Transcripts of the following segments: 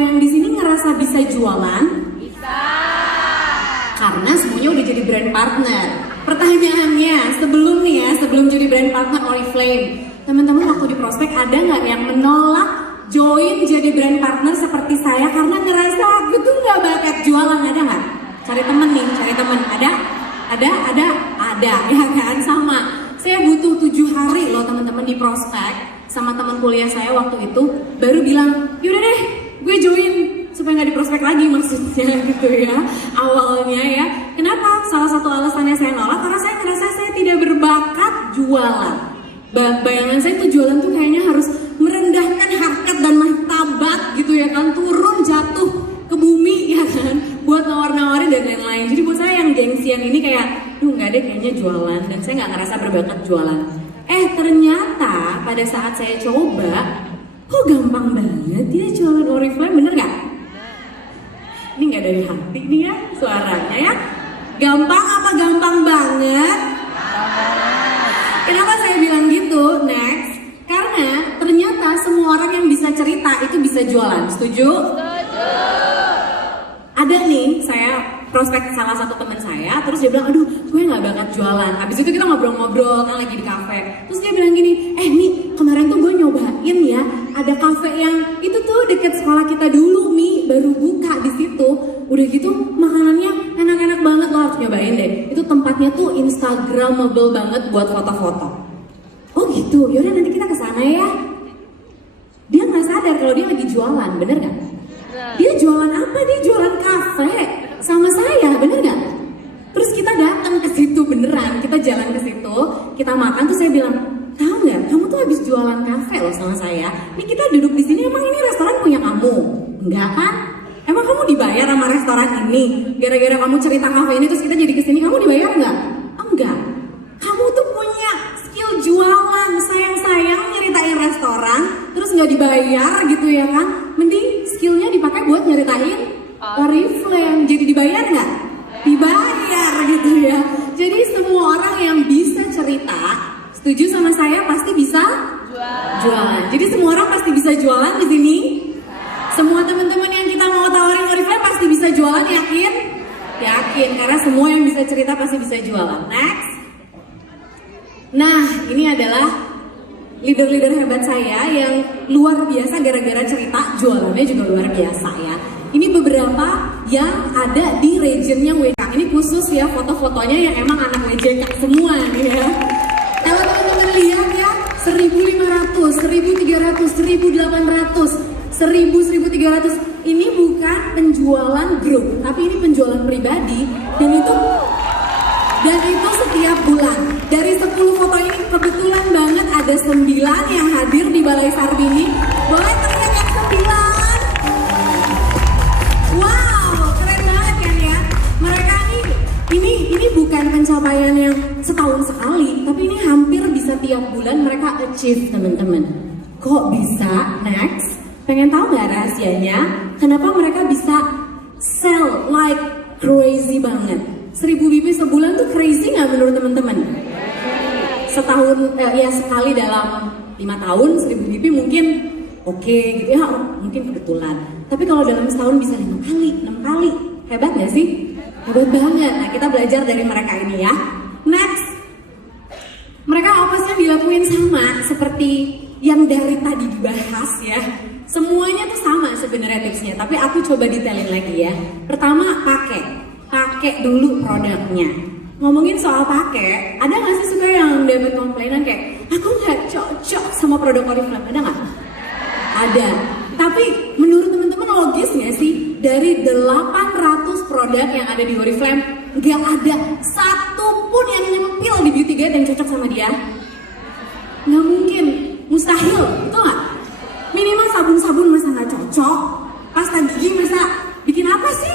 semua yang di sini ngerasa bisa jualan? Bisa. Karena semuanya udah jadi brand partner. Pertanyaannya, sebelum jadi brand partner Oriflame, teman-teman waktu di prospek ada nggak yang menolak join jadi brand partner seperti saya karena ngerasa aku tuh nggak bakat jualan? Ada nggak? Cari temen, ada ya kan? Sama. Saya butuh 7 hari loh teman-teman di prospek sama teman kuliah saya waktu itu baru bilang, yaudah deh, gue join supaya nggak di prospek lagi maksudnya gitu ya awalnya ya. Kenapa? Salah satu alasannya saya nolak karena saya ngerasa saya tidak berbakat jualan. Bayangan saya tuh jualan tuh kayaknya harus merendahkan harkat dan martabat gitu ya kan, turun jatuh ke bumi ya kan, buat nawar-nawarin dan lain-lain. Jadi buat saya yang gengsian ini kayak, duh nggak deh kayaknya jualan, dan saya nggak ngerasa berbakat jualan. Ternyata pada saat saya coba, kok gampang banget ya jualan Oriflame, bener nggak? Ini nggak dari hati nih ya suaranya ya. Gampang apa gampang banget? Kenapa saya bilang gitu? Next, karena ternyata semua orang yang bisa cerita itu bisa jualan. Setuju? Setuju. Ada nih, saya prospek salah satu teman saya, terus dia bilang, aduh gue nggak bakat jualan. Habis itu kita ngobrol-ngobrol kan lagi di kafe. Terus dia bilang gini, nih kemarin tuh gue nyobain ya, ada kafe yang itu tuh deket sekolah kita dulu, Mi, baru buka di situ. Udah gitu makanannya enak-enak banget, lo harus nyobain deh. Itu tempatnya tuh instagramable banget buat foto-foto. Oh gitu, yaudah nanti kita kesana ya. Dia nggak sadar kalau dia lagi jualan, bener nggak? Dia jualan apa? Dia jualan kafe sama saya, bener nggak? Terus kita datang ke situ beneran, kita jalan ke situ, kita makan, tuh saya bilang, tahu nggak? Kamu tuh habis jualan kafe loh sama saya. Ini kita duduk di sini, emang ini restoran punya kamu? Enggak kan? Emang kamu dibayar sama restoran ini? Gara-gara kamu cerita kafe ini terus kita jadi kesini, kamu dibayar nggak? Enggak. Kamu tuh punya skill jualan, sayang-sayang nyeritain restoran, terus nggak dibayar gitu ya kan? Mending skillnya dipakai buat nyeritain Oriflame, jadi dibayar nggak? Dibayar gitu ya. Jadi semua orang yang bisa cerita, setuju sama saya, pasti bisa jualan. Jadi semua orang pasti bisa jualan di sini. Semua teman-teman yang kita mau tawarin Oriflame pasti bisa jualan, yakin? Yakin, karena semua yang bisa cerita pasti bisa jualan. Next. Nah, ini adalah leader-leader hebat saya yang luar biasa gara-gara cerita, jualannya juga luar biasa ya. Ini beberapa yang ada di regionnya WK. Ini khusus ya foto-fotonya yang emang anak WJK semua nih ya. Kalau teman-teman lihat ya, 1.500, 1.300, 1.800, 1.300. Ini bukan penjualan grup, tapi ini penjualan pribadi, dan itu setiap bulan. Dari 10 foto ini kebetulan banget ada 9 yang hadir di Balai Sarbini. Boleh teriak yang 9? Wow, keren banget kan ya. Mereka ini bukan pencapaian yang setahun sekali, tapi ini hampir bisa tiap bulan mereka achieve, teman-teman. Kok bisa? Next. Pengen tahu nggak rahasianya? Kenapa mereka bisa sell like crazy banget? 1.000 BP sebulan tuh crazy nggak menurut teman-teman? Setahun ya sekali dalam 5 tahun 1.000 BP mungkin oke gitu ya, mungkin kebetulan. Tapi kalau dalam setahun bisa 5 kali, 6 kali, hebat nggak sih? Hebat banget. Nah, kita belajar dari mereka ini ya. Next, mereka opasnya dilakuin sama seperti yang dari tadi dibahas ya. Semuanya tuh sama sebenarnya tipsnya, tapi aku coba detailin lagi ya. Pertama, pakai dulu produknya. Ngomongin soal pakai, ada nggak sih suka yang dapat komplainan kayak aku nggak cocok sama produk Oriflame? Ada nggak? Ada. Tapi menurut teman-teman logis nggak sih, dari 800 produk yang ada di Oriflame nggak ada satu pun yang nyempil di Beauty Guide yang cocok sama dia? Nggak mungkin, mustahil, itu nggak? Minimal sabun-sabun masa nggak cocok, pasta gigi masa bikin apa sih?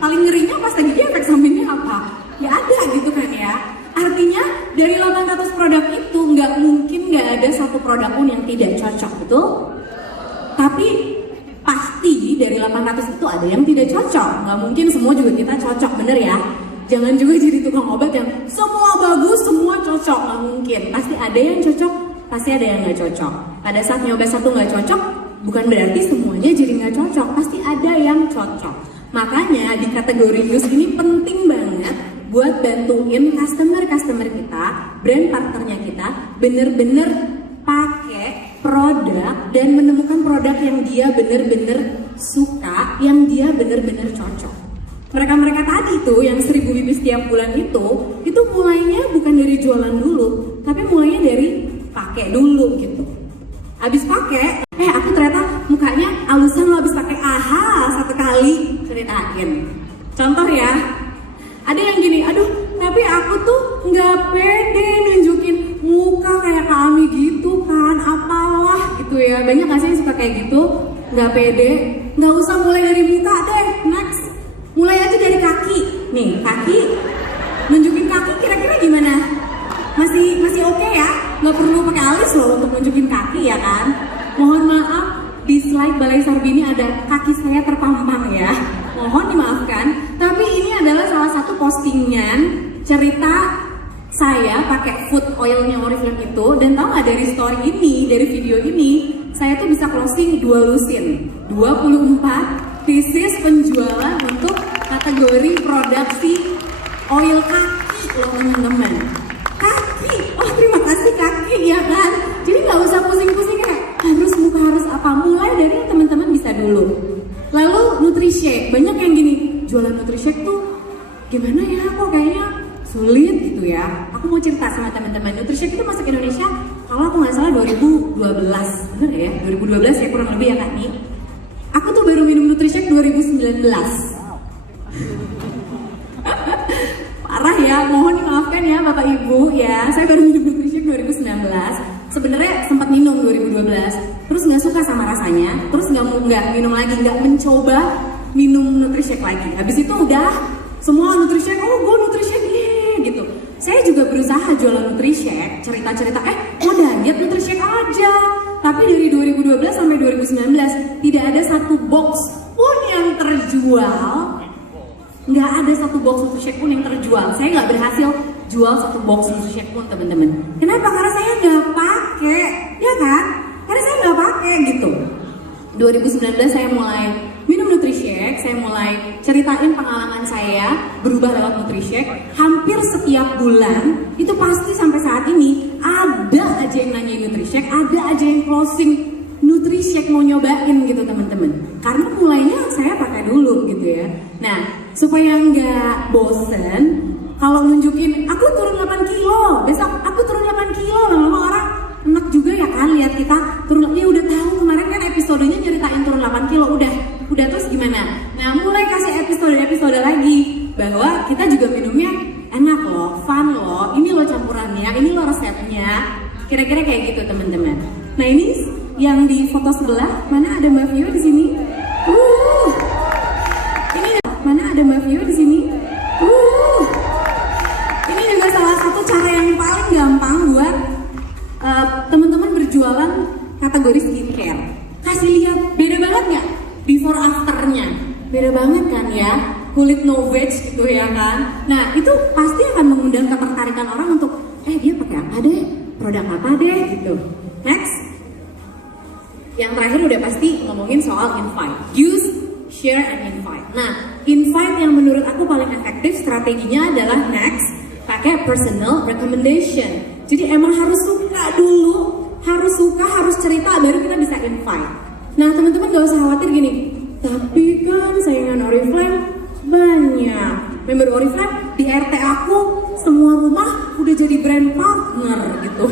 Paling ngerinya pasta gigi efek sampingnya apa? Ya ada gitu kan ya. Artinya dari 800 produk itu nggak mungkin nggak ada satu produk pun yang tidak cocok, betul? Tapi pasti dari 800 itu ada yang tidak cocok. Nggak mungkin semua juga kita cocok, bener ya? Jangan juga jadi tukang obat yang semua bagus, semua cocok. Nggak mungkin. Pasti ada yang cocok, pasti ada yang nggak cocok. Pada saat nyoba satu nggak cocok, bukan berarti semuanya jadi nggak cocok, pasti ada yang cocok. Makanya di kategori news ini penting banget buat bantuin customer kita, brand partnernya kita, bener-bener pakai produk dan menemukan produk yang dia bener-bener suka, yang dia bener-bener cocok. Mereka tadi tuh yang 1000 bibit setiap bulan itu mulainya bukan dari jualan dulu, tapi mulainya dari pakai dulu gitu. Habis pakai, aku ternyata mukanya alusan lo habis pakai, satu kali ceritain. Contoh ya, ada yang gini, aduh tapi aku tuh nggak pede nunjukin muka kayak kami gitu kan, apalah gitu ya. Banyak gak sih yang suka kayak gitu, nggak pede. Nggak usah mulai dari muka deh, next. Mulai aja dari kaki. Nih, kaki. Nunjukin kaki kira-kira gimana? Masih oke ya? Nggak perlu pakai alis loh untuk nunjukin kaki ya kan? Mohon maaf, di slide Balai Sarbini ada kaki saya terpampang ya. Mohon dimaafkan. Tapi ini adalah salah satu postingan cerita saya pakai food oilnya Oriflame itu. Dan tahu nggak, dari story ini, dari video ini, saya tuh bisa closing 2 lusin. 24 pieces penjualan untuk kategori produksi oil kaki loh teman-teman. Kaki, terima kasih kaki ya kan. Jadi nggak usah pusing-pusing kayak harus muka harus apa. Mulai dari yang teman-teman bisa dulu. Lalu Nutrishake, banyak yang gini, jualan Nutrishake tuh gimana ya, kok kayaknya sulit gitu ya. Aku mau cerita sama teman-teman, Nutrishake itu masuk Indonesia kalau aku nggak salah 2012, bener ya, 2012 ya kurang lebih ya Kak Ni. Aku tuh baru minum Nutrishake 2019. Parah ya, mohon dimaafkan ya Bapak Ibu ya. Saya baru minum Nutrishake 2019. Sebenarnya sempat minum 2012, terus nggak suka sama rasanya, terus nggak minum lagi, nggak mencoba minum Nutrishake lagi. Habis itu udah semua Nutrishake, gue Nutrishake gitu. Saya juga berusaha jualan Nutrishake, cerita-cerita, mau diet Nutrishake aja. Tapi dari 2012 sampai 2019 tidak ada satu box pun yang terjual. Nggak ada satu box Nutrishake pun yang terjual. Saya nggak berhasil jual satu box Nutrishake pun teman-teman. Kenapa? Karena saya nggak pakai, ya kan? Karena saya nggak pakai gitu. 2019 saya mulai minum Nutrishake, saya mulai ceritain pengalaman saya berubah lewat Nutrishake. Hampir setiap bulan, itu pasti sampai saat ini ada aja yang nanyain Nutrishake, ada aja yang closing Nutrishake mau nyobain gitu teman-teman. Karena mulainya saya pakai dulu gitu ya. Nah, supaya nggak bosen, kalau nunjukin aku turun 8 kilo, besok aku turun 8 kilo, lama-lama orang enak juga ya kan lihat kita turun. Ya udah tahu kemarin kan episodenya nyeritain turun 8 kilo, udah terus gimana? Nah, mulai kasih episode lagi bahwa kita juga minumnya enak loh, fun loh, ini loh campurannya, ini loh resepnya. Kira-kira kayak gitu teman-teman. Nah, ini yang di foto sebelah, mana ada Mbak Vio di sini? Ini mana ada Mbak Vio di sini? Ini juga salah satu cara yang paling gampang buat teman-teman berjualan kategori skincare. Kasih lihat, beda banget nggak? Before afternya, beda banget kan ya? Kulit no veg gitu ya kan? Nah, itu pasti akan mengundang ketertarikan orang untuk, dia pakai apa deh? Produk apa deh? Gitu. Next. Yang terakhir udah pasti ngomongin soal invite. Use, share, and invite. Nah, invite yang menurut aku paling efektif strateginya adalah next, pakai personal recommendation. Jadi emang harus suka dulu, harus cerita baru kita bisa invite. Nah, teman-teman gak usah khawatir gini, tapi kan saingan Oriflame banyak. Member Oriflame di RT aku semua rumah udah jadi brand partner gitu.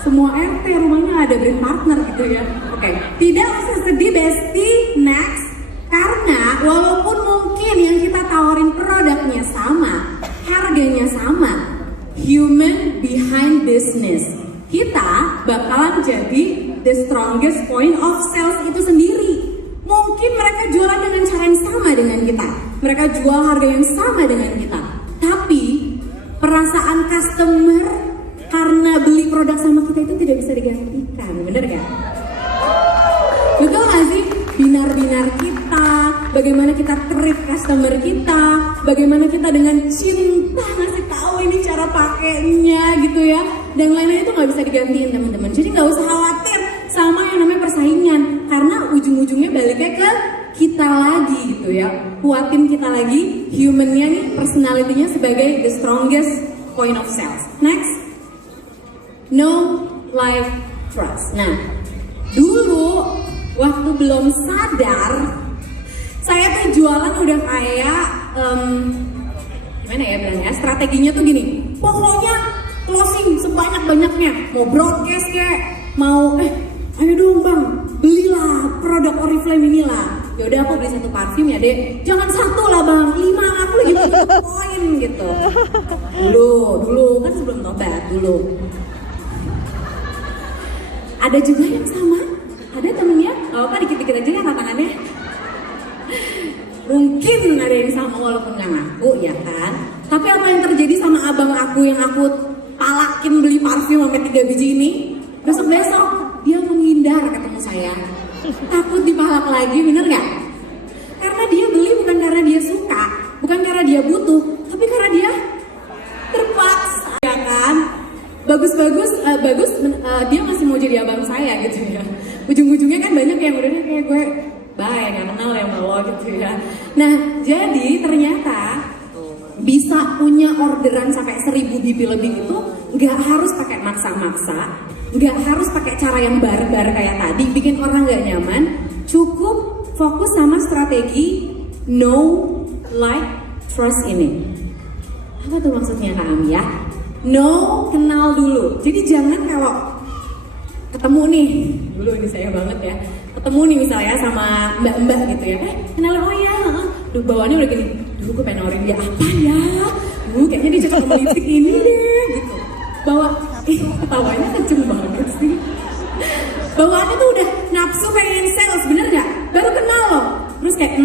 Semua RT rumahnya ada brand partner gitu ya. Oke, tidak usah sedih bestie, next. Karena walaupun mungkin yang kita tawarin produknya sama, harganya sama, human behind business, kita bakalan jadi the strongest point of sales itu sendiri. Mungkin mereka jualan dengan cara yang sama dengan kita, mereka jual harga yang sama dengan kita, tapi perasaan customer karena beli produk sama kita itu tidak bisa digantikan, bener gak? Betul gak sih? Binar-binar kita, bagaimana kita treat customer kita, bagaimana kita dengan cinta ngasih tahu ini cara pakainya gitu ya, dan lain-lain itu nggak bisa digantiin teman-teman. Jadi nggak usah khawatir sama yang namanya persaingan, karena ujung-ujungnya baliknya ke kita lagi gitu ya, kuatin kita lagi, humannya nih, personality-nya sebagai the strongest point of sales. Next, know, like, trust. Nah, dulu waktu belum sadar, saya tuh jualan udah kayak gimana ya bilangnya, strateginya tuh gini, pokoknya closing sebanyak-banyaknya, mau broadcast kayak, mau ayo dong bang, belilah produk Oriflame inilah. Yaudah aku beli 1 parfum ya dek, jangan 1 lah bang, 5, aku lagi butuh poin gitu. Dulu kan sebelum tobat dulu. Ada juga yang sama, ada temennya, gak apa dikit-dikit aja ya tantangannya. Mungkin ada yang sama walaupun gak ngaku ya kan. Tapi apa yang terjadi sama abang aku yang aku palakin beli parfum sampai 3 biji ini, besok-besok dia menghindar ketemu saya, takut dipalak lagi, bener gak? Karena dia beli bukan karena dia suka, bukan karena dia butuh, tapi karena dia terpaksa ya kan. Bagus, dia masih mau jadi abang saya gitu ya. Ujung-ujungnya kan banyak yang udah kayak gue bye, gak kenal ya sama lo gitu ya. Nah jadi ternyata bisa punya orderan sampai 1000 BP lebih itu nggak harus pakai maksa-maksa, nggak harus pakai cara yang barbar kayak tadi bikin orang nggak nyaman. Cukup fokus sama strategi know, like, trust ini. Apa tuh maksudnya Kak Ami ya? Know, kenal dulu. Jadi jangan kalau ketemu nih, dulu ini saya banget ya, ketemu nih misalnya sama mbak-mbak gitu ya, kenal, oh ya, bawaannya udah gini, gue pengen nawarin dia apa ya, kayaknya dia cocok sama lipstick ini deh, gitu. Ketawanya kenceng banget sih. Bawaannya tuh udah nafsu pengen sales, bener gak? Baru kenal loh, terus kayak,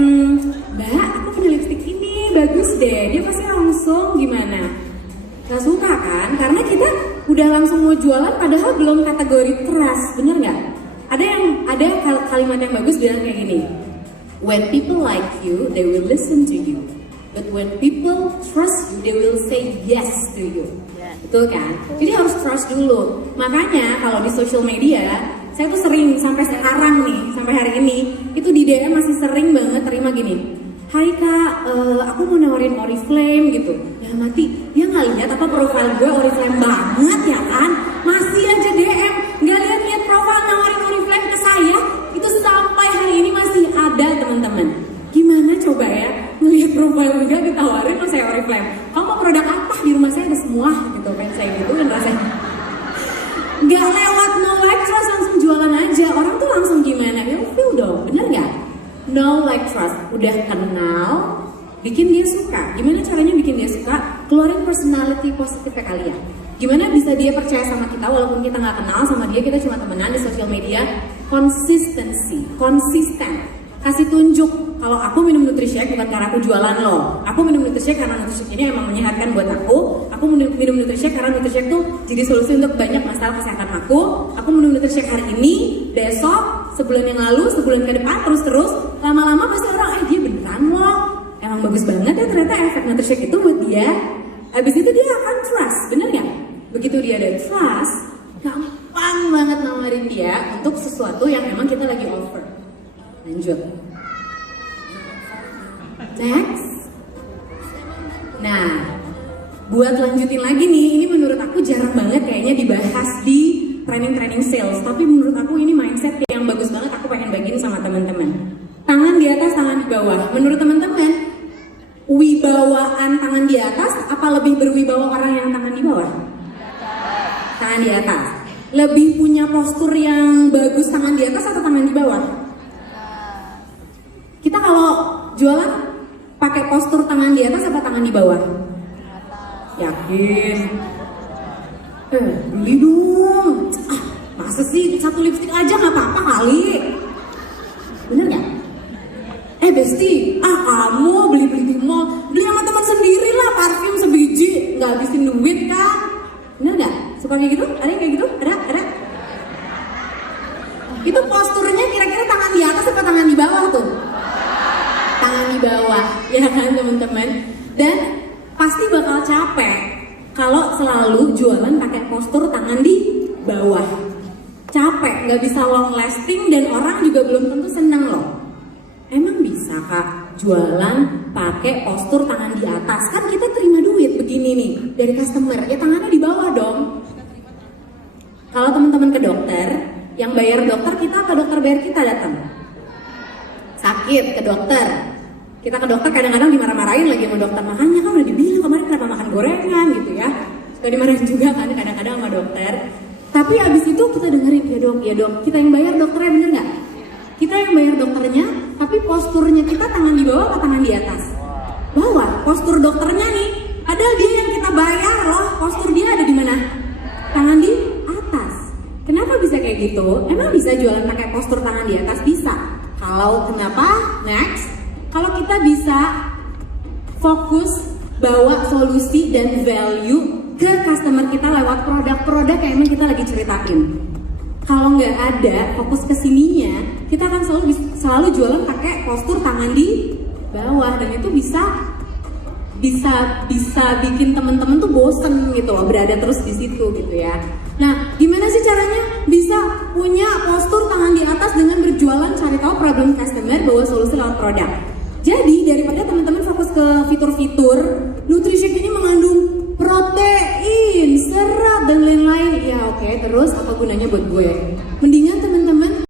mbak, aku punya lipstick ini, bagus deh, dia pasti langsung gimana? Gak suka kan? Karena kita udah langsung mau jualan padahal belum kategori trust, bener gak? Ada kalimat yang bagus bilang kayak gini, when people like you, they will listen to you. But when people trust you, they will say yes to you. Betul kan? Jadi harus trust dulu. Makanya kalau di social media, saya tuh sering sampai sekarang nih, sampai hari ini, itu di DM masih sering banget terima gini, hai kak, aku mau nawarin Oriflame gitu. Ya mati, dia nggak lihat apa profil gue Oriflame banget ya kan? Masih aja DM, nggak lihat profil nawarin Oriflame ke saya. Itu sampai hari ini masih ada teman-teman. Gimana coba ya, ngelihat profil enggak ditawarin sama saya Oriflame. Kamu mau produk apa? Di rumah saya ada semua gitu kan, saya gituin rasanya. Nggak lewat no like trust langsung jualan aja. Orang tuh langsung gimana? Ya feel dong, bener nggak? No like trust, udah kenal, bikin dia suka. Gimana caranya bikin dia suka? Keluarin personality positifnya kalian. Gimana bisa dia percaya sama kita walaupun kita nggak kenal sama dia, kita cuma temenan di sosial media. Consistency, konsisten. Kasih tunjuk, kalau aku minum Nutrisek bukan karena aku jualan loh. Aku minum Nutrisek karena Nutrisek ini emang menyehatkan buat aku. Aku minum Nutrisek karena Nutrisek tuh jadi solusi untuk banyak masalah kesehatan aku. Aku minum Nutrisek hari ini, besok, sebulan yang lalu, sebulan ke depan, terus lama-lama pasti orang, dia beneran loh, emang bagus banget ya ternyata efek Nutrisek itu buat dia. Habis itu dia akan trust, bener gak? Begitu dia ada trust, gampang banget nawarin dia untuk sesuatu yang emang kita lagi offer. Lanjut. Next. Nah, buat lanjutin lagi nih, ini menurut aku jarang banget kayaknya dibahas di training sales. Tapi menurut aku ini mindset yang bagus banget, aku pengen bagiin sama teman-teman. Tangan di atas, tangan di bawah. Menurut teman-teman, wibawaan tangan di atas apa lebih berwibawa orang yang tangan di bawah? Tangan di atas. Lebih punya postur yang bagus tangan di atas atau tangan di bawah? Kita kalau jualan pakai postur tangan di atas apa tangan di bawah? Yakin? Beli dong. Masa sih 1 lipstick aja nggak apa-apa kali? Bener nggak? Besti, kamu beli di mall, beli sama teman sendiri lah, parfum sebiji, nggak habisin duit kan? Bener nggak? Suka kayak gitu? Ada yang kayak gitu? Ada? Itu posturnya kira-kira tangan di atas apa tangan di bawah tuh? Tangan di bawah, ya kan teman-teman? Dan pasti bakal capek kalau selalu jualan pakai postur tangan di bawah. Capek, nggak bisa long lasting, dan orang juga belum tentu seneng loh. Emang bisa Kak jualan pakai postur tangan di atas? Kan kita terima duit begini nih dari customer, ya tangannya di bawah dong. Kalau teman-teman ke dokter, yang bayar dokter kita atau dokter bayar kita datang? Sakit ke dokter, kita ke dokter kadang-kadang dimarah-marahin lagi sama dokter, makanya kan udah dibilang kemarin kenapa makan gorengan gitu ya. Suka dimarahin juga kan kadang-kadang sama dokter. Tapi abis itu kita dengerin, ya dok, kita yang bayar dokternya, bener nggak? Kita yang bayar dokternya, tapi posturnya kita tangan di bawah atau tangan di atas? Bawah, postur dokternya nih, padahal dia yang kita bayar loh, postur dia ada di mana? Tangan di atas. Kenapa bisa kayak gitu? Emang bisa jualan pakai postur tangan di atas? Bisa. Kalau kenapa? Next. Kalau kita bisa fokus bawa solusi dan value ke customer kita lewat produk-produk yang emang kita lagi ceritain. Kalau nggak ada fokus ke sininya, kita akan selalu jualan pakai postur tangan di bawah, dan itu bisa bikin temen-temen tuh bosen gitu loh berada terus di situ gitu ya. Nah, gimana sih caranya bisa punya postur tangan di atas dengan berjualan, cari tahu problem customer, bawa solusi lewat produk. Jadi daripada teman-teman fokus ke fitur-fitur, Nutrishake ini mengandung protein, serat dan lain-lain. Ya oke, terus apa gunanya buat gue?